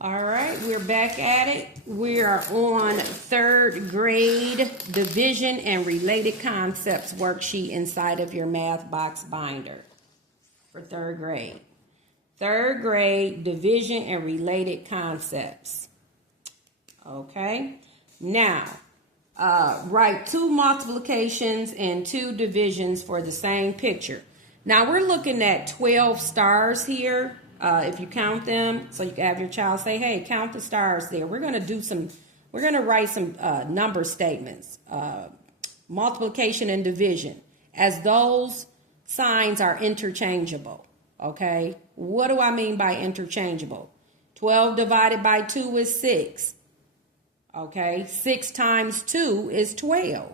All right, we're back at it. We are on third grade division and related concepts worksheet inside of your math box binder for third grade. Third grade division and related concepts. Okay, now write 2 multiplications and 2 divisions for the same picture. Now we're looking at 12 stars here. If you count them, so you can have your child say, hey, count the stars there. We're going to write some number statements, multiplication and division, as those signs are interchangeable, okay? What do I mean by interchangeable? 12 divided by 2 is 6, okay? 6 times 2 is 12,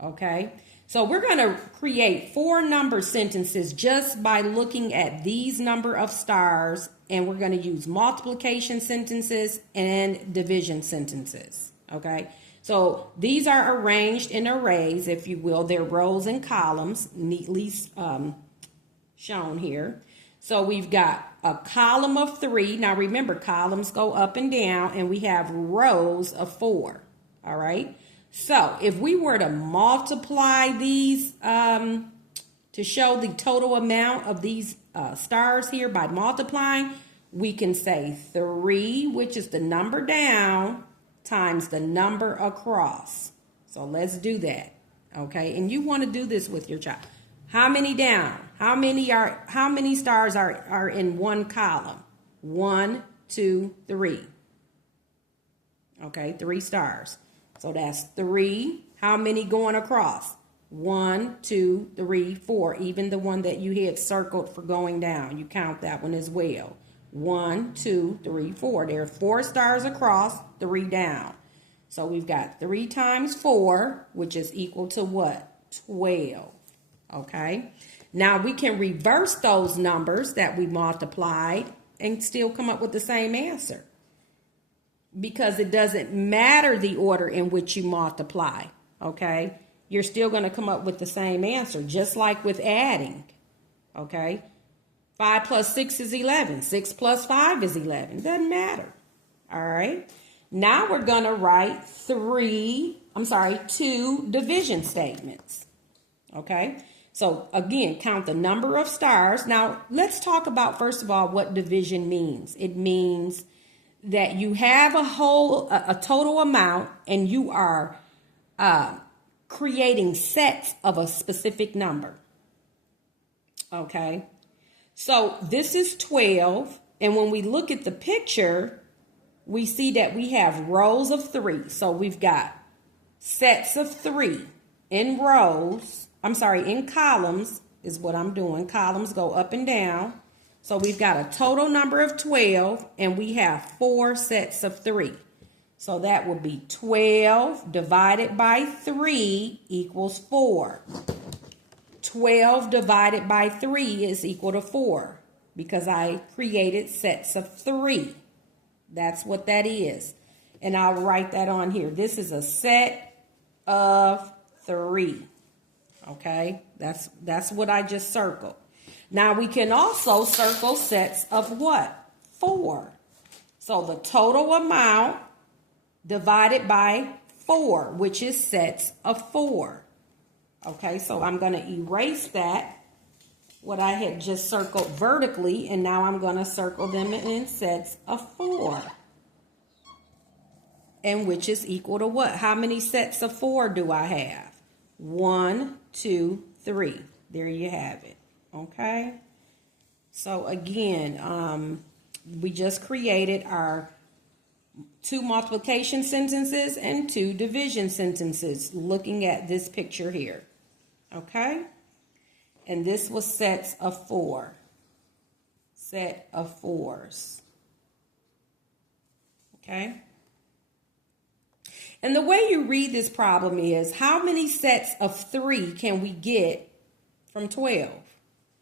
okay? So we're going to create 4 number sentences just by looking at these number of stars, and we're going to use multiplication sentences and division sentences, okay? So these are arranged in arrays, if you will. They're rows and columns, neatly shown here. So we've got a column of 3. Now remember, columns go up and down, and we have rows of 4, all right? So if we were to multiply these to show the total amount of these stars here by multiplying, we can say 3, which is the number down, times the number across. So let's do that, okay? And you want to do this with your child. How many down? How many stars are in one column? 1, 2, 3. Okay, 3 stars. So that's 3. How many going across? 1, 2, 3, 4. Even the one that you had circled for going down, you count that one as well. 1, 2, 3, 4. There are 4 stars across, 3 down. So we've got 3 times 4, which is equal to what? 12. Okay. Now we can reverse those numbers that we multiplied and still come up with the same answer, because it doesn't matter the order in which you multiply, okay? You're still going to come up with the same answer, just like with adding, okay? 5 plus 6 is 11. 6 plus 5 is 11. Doesn't matter, all right? Now we're going to write 2 division statements, okay? So again, count the number of stars. Now let's talk about, first of all, what division means. It means that you have a total amount, and you are creating sets of a specific number. Okay, so this is 12, and when we look at the picture, we see that we have rows of 3. So we've got sets of 3 in rows. In columns is what I'm doing. Columns go up and down. So we've got a total number of 12, and we have 4 sets of 3. So that would be 12 divided by 3 equals 4. 12 divided by 3 is equal to 4, because I created sets of 3. That's what that is. And I'll write that on here. This is a set of 3. Okay, that's what I just circled. Now we can also circle sets of what? 4. So the total amount divided by 4, which is sets of 4. Okay, so I'm going to erase that, what I had just circled vertically, and now I'm going to circle them in sets of 4. And which is equal to what? How many sets of 4 do I have? 1, 2, 3. There you have it. Okay, so again, we just created our 2 multiplication sentences and 2 division sentences looking at this picture here. Okay, and this was sets of 4. Set of 4s. Okay, and the way you read this problem is, how many sets of 3 can we get from 12?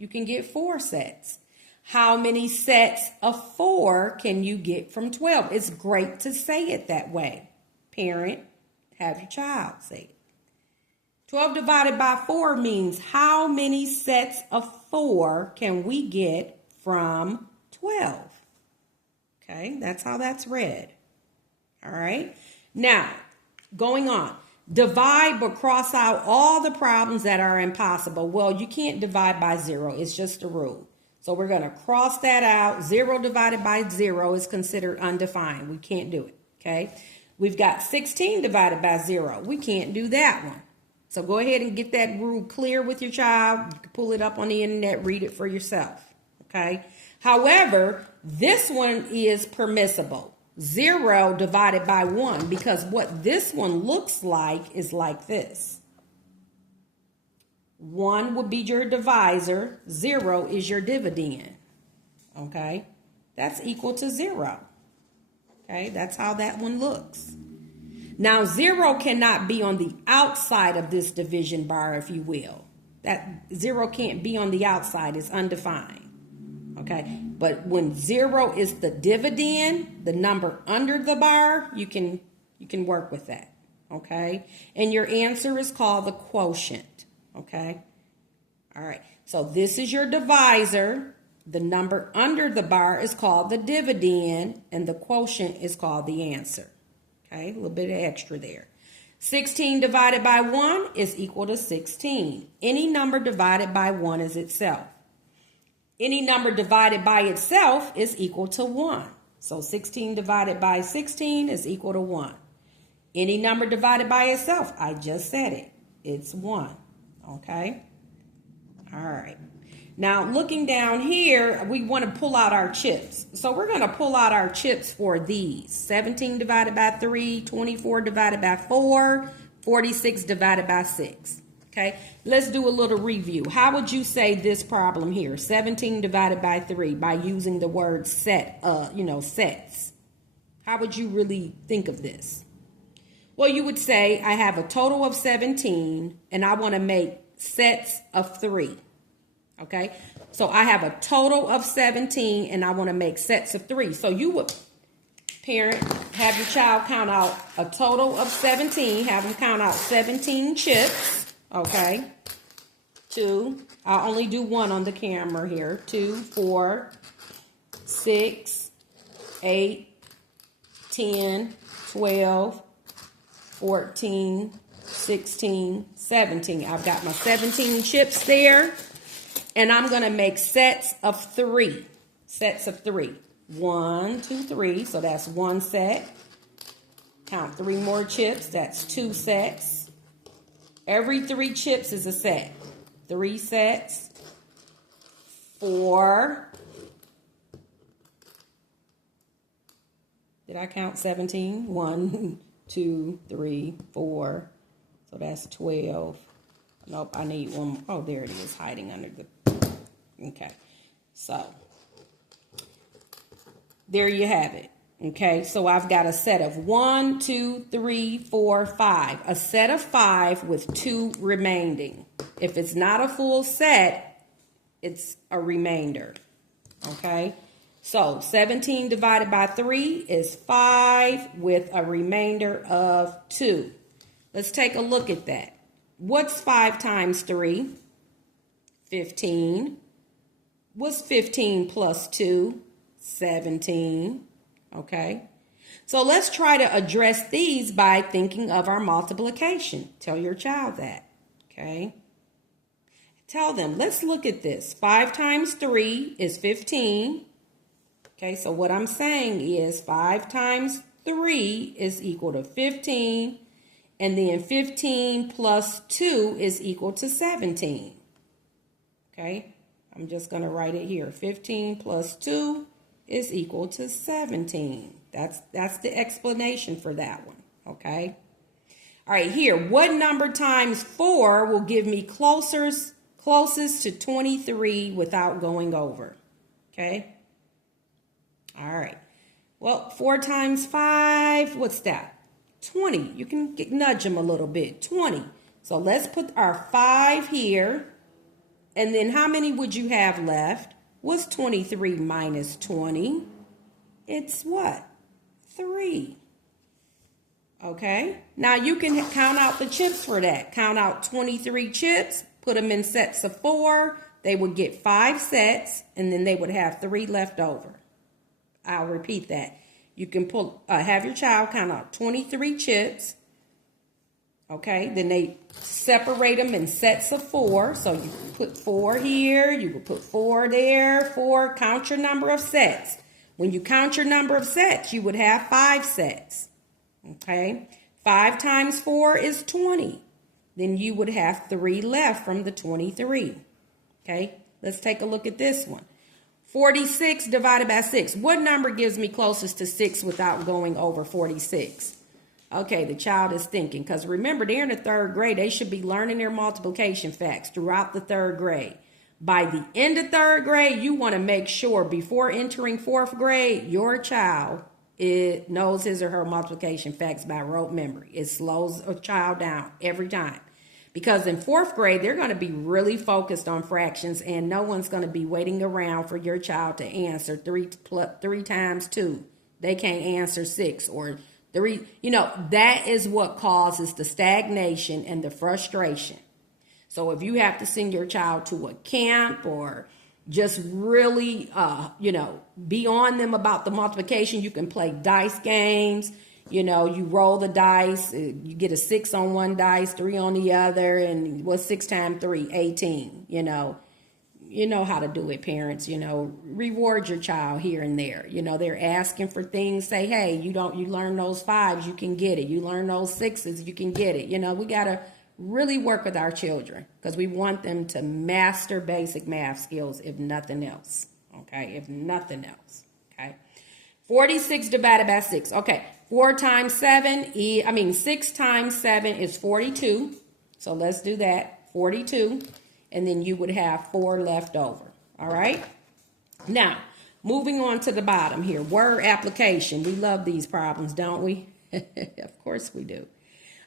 You can get 4 sets. How many sets of 4 can you get from 12? It's great to say it that way. Parent, have your child say it. 12 divided by 4 means how many sets of 4 can we get from 12? Okay. Okay, that's how that's read. All right. Now, going on. Divide but cross out all the problems that are impossible. Well, you can't divide by 0. It's just a rule. So we're going to cross that out. 0 divided by 0 is considered undefined. We can't do it. Okay. We've got 16 divided by 0. We can't do that one. So go ahead and get that rule clear with your child. You can pull it up on the internet, read it for yourself. Okay. However, this one is permissible. 0 divided by 1, because what this one looks like is like this. 1 would be your divisor. 0 is your dividend. Okay. That's equal to 0. Okay. That's how that one looks. Now, 0 cannot be on the outside of this division bar, if you will. That 0 can't be on the outside. It's undefined. Okay, but when 0 is the dividend, the number under the bar, you can work with that. Okay, and your answer is called the quotient. Okay, all right. So this is your divisor. The number under the bar is called the dividend, and the quotient is called the answer. Okay, a little bit of extra there. 16 divided by 1 is equal to 16. Any number divided by 1 is itself. Any number divided by itself is equal to 1. So 16 divided by 16 is equal to 1. Any number divided by itself, I just said it, it's 1. Okay? All right. Now, looking down here, we want to pull out our chips. So we're going to pull out our chips for these. 17 divided by 3, 24 divided by 4, 46 divided by 6. Okay, let's do a little review. How would you say this problem here? 17 divided by 3 by using the word set, sets. How would you really think of this? Well, you would say I have a total of 17 and I want to make sets of 3. Okay, so I have a total of 17 and I want to make sets of 3. So you would, parent, have your child count out a total of 17. Have them count out 17 chips. Okay, 2, I'll only do 1 on the camera here. 2, 4, 6, 8, 10, 12, 14, 16, 17. I've got my 17 chips there, and I'm going to make sets of 3. Sets of 3. 1, 2, 3, so that's 1 set. Count 3 more chips, that's 2 sets. Every 3 chips is a set. 3 sets. 4. Did I count 17? 1, 2, 3, 4. So that's 12. Nope, I need one more. Oh, there it is, hiding under the... Okay. So, there you have it. Okay, so I've got a set of 1, 2, 3, 4, 5. A set of 5 with 2 remaining. If it's not a full set, it's a remainder. Okay, so 17 divided by 3 is 5 with a remainder of 2. Let's take a look at that. What's 5 times 3? 15. What's 15 plus 2? 17. Okay, so let's try to address these by thinking of our multiplication. Tell your child that. Okay, tell them, let's look at this. 5 times 3 is 15. Okay, so what I'm saying is 5 times 3 is equal to 15. And then 15 plus 2 is equal to 17. Okay, I'm just going to write it here. 15 plus 2 is equal to 17. That's the explanation for that one. Okay. All right, here, what number times 4 will give me closest to 23 without going over? Okay. All right. Well, 4 times 5, what's that? 20. You can nudge them a little bit. 20. So let's put our 5 here. And then how many would you have left? What's 23 minus 20? It's what? 3. Okay. Now you can count out the chips for that. Count out 23 chips. Put them in sets of 4. They would get 5 sets. And then they would have 3 left over. I'll repeat that. You can have your child count out 23 chips. Okay, then they separate them in sets of 4. So you put 4 here, you can put 4 there, 4, count your number of sets. When you count your number of sets, you would have 5 sets. Okay, 5 times 4 is 20. Then you would have 3 left from the 23. Okay, let's take a look at this one. 46 divided by 6. What number gives me closest to 6 without going over 46? Okay, the child is thinking, because remember, they're in the 3rd grade. They should be learning their multiplication facts throughout the 3rd grade. By the end of 3rd grade, you want to make sure before entering 4th grade, your child knows his or her multiplication facts by rote memory. It slows a child down every time. Because in 4th grade, they're going to be really focused on fractions, and no one's going to be waiting around for your child to answer 3 times 2. They can't answer 6 or 3. You know, that is what causes the stagnation and the frustration. So if you have to send your child to a camp or just really, be on them about the multiplication, you can play dice games. You know, you roll the dice, you get a 6 on one dice, 3 on the other, and what's 6 times 3? 18, You know how to do it, parents. Reward your child here and there. They're asking for things. Say, hey, you learn those 5s, you can get it. You learn those 6s, you can get it. We got to really work with our children because we want them to master basic math skills, if nothing else. Okay, if nothing else. Okay, 46 divided by 6. Okay, 6 times 7 is 42. So let's do that. 42. And then you would have 4 left over. All right. Now, moving on to the bottom here. Word application. We love these problems, don't we? Of course we do.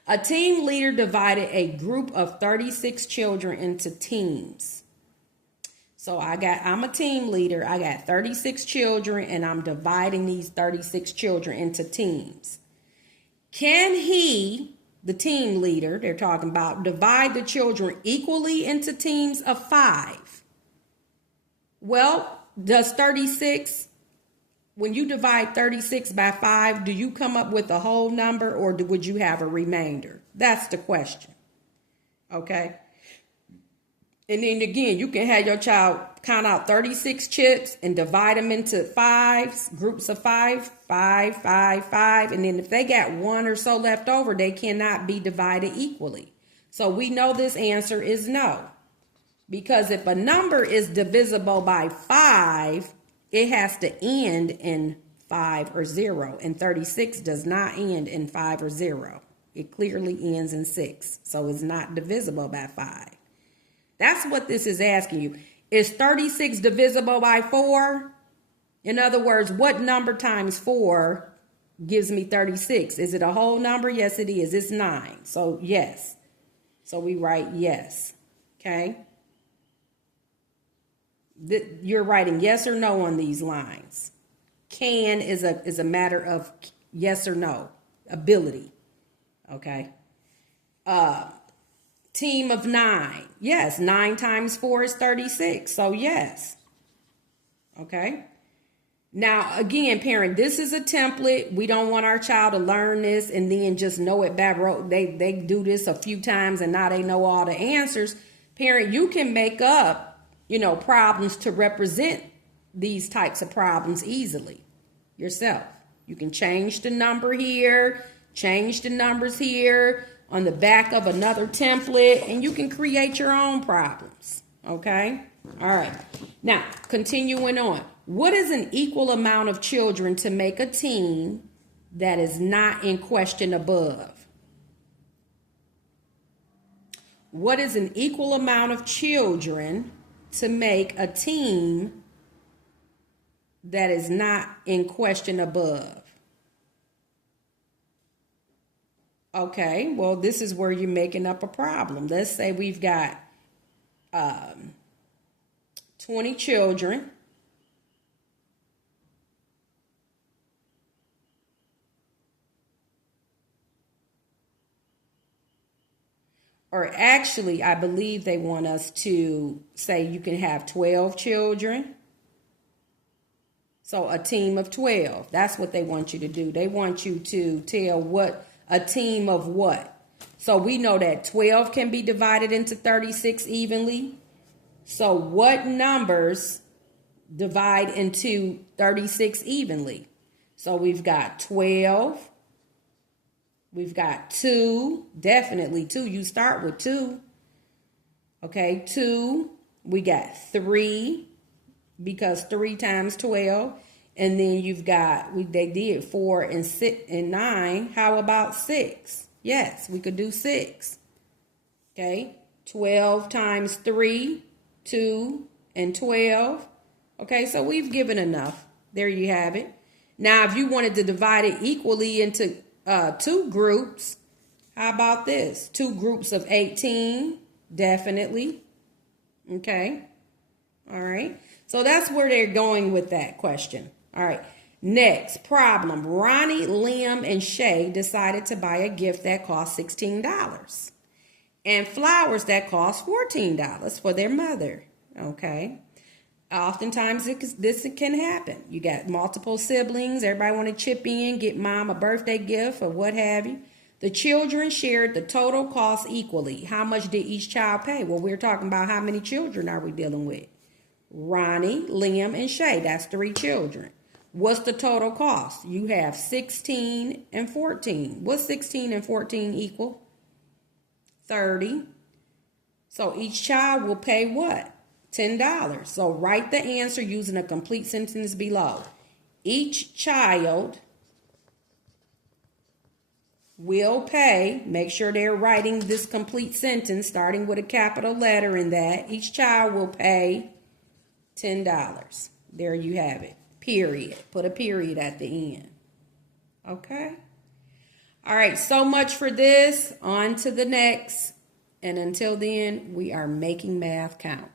A team leader divided a group of 36 children into teams. So I'm a team leader. I got 36 children, and I'm dividing these 36 children into teams. Can he, the team leader they're talking about, divide the children equally into teams of 5? Well, does 36, when you divide 36 by 5, do you come up with a whole number, or would you have a remainder? That's the question. Okay. And then again, you can have your child count out 36 chips and divide them into 5s, groups of 5, 5, 5, 5. And then if they got 1 or so left over, they cannot be divided equally. So we know this answer is no. Because if a number is divisible by 5, it has to end in 5 or 0. And 36 does not end in 5 or 0. It clearly ends in 6. So it's not divisible by 5. That's what this is asking you. Is 36 divisible by 4? In other words, what number times 4 gives me 36? Is it a whole number? Yes, it is. It's 9. So, yes. So, we write yes. Okay? You're writing yes or no on these lines. Can is a matter of yes or no. Ability. Okay? Team of 9. Yes, 9 times 4 is 36. So, yes. Okay. Now, again, parent, this is a template. We don't want our child to learn this and then just know it by rote. They do this a few times and now they know all the answers. Parent, you can make up, problems to represent these types of problems easily yourself. You can change the number here, change the numbers here on the back of another template, and you can create your own problems. Okay? All right. Now, continuing on. What is an equal amount of children to make a team that is not in question above? What is an equal amount of children to make a team that is not in question above? Okay, well, this is where you're making up a problem. Let's say we've got 20 children. Or actually, I believe they want us to say you can have 12 children. So a team of 12. That's what they want you to do. They want you to tell what a team of what. So we know that 12 can be divided into 36 evenly. So what numbers divide into 36 evenly? So we've got 12. We've got 2. Definitely 2. You start with 2. Okay, 2. We got 3. Because 3 times 12, and then you've got they did 4 and 6 and 9. How about 6? Yes, we could do 6. Okay, 12 times 3, 2 and 12. Okay, so we've given enough. There you have it. Now, if you wanted to divide it equally into 2 groups, how about this? 2 groups of 18, definitely. Okay, all right. So that's where they're going with that question. All right. Next problem. Ronnie, Liam, and Shay decided to buy a gift that cost $16 and flowers that cost $14 for their mother. Okay. Oftentimes this can happen. You got multiple siblings. Everybody want to chip in, get mom a birthday gift or what have you. The children shared the total cost equally. How much did each child pay? Well, we're talking about how many children are we dealing with? Ronnie, Liam, and Shay. That's 3 children. What's the total cost? You have 16 and 14. What's 16 and 14 equal? 30. So each child will pay what? $10. So write the answer using a complete sentence below. Each child will pay, make sure they're writing this complete sentence starting with a capital letter in that. Each child will pay $10. There you have it. Period. Put a period at the end. Okay. All right. So much for this. On to the next. And until then, we are making math count.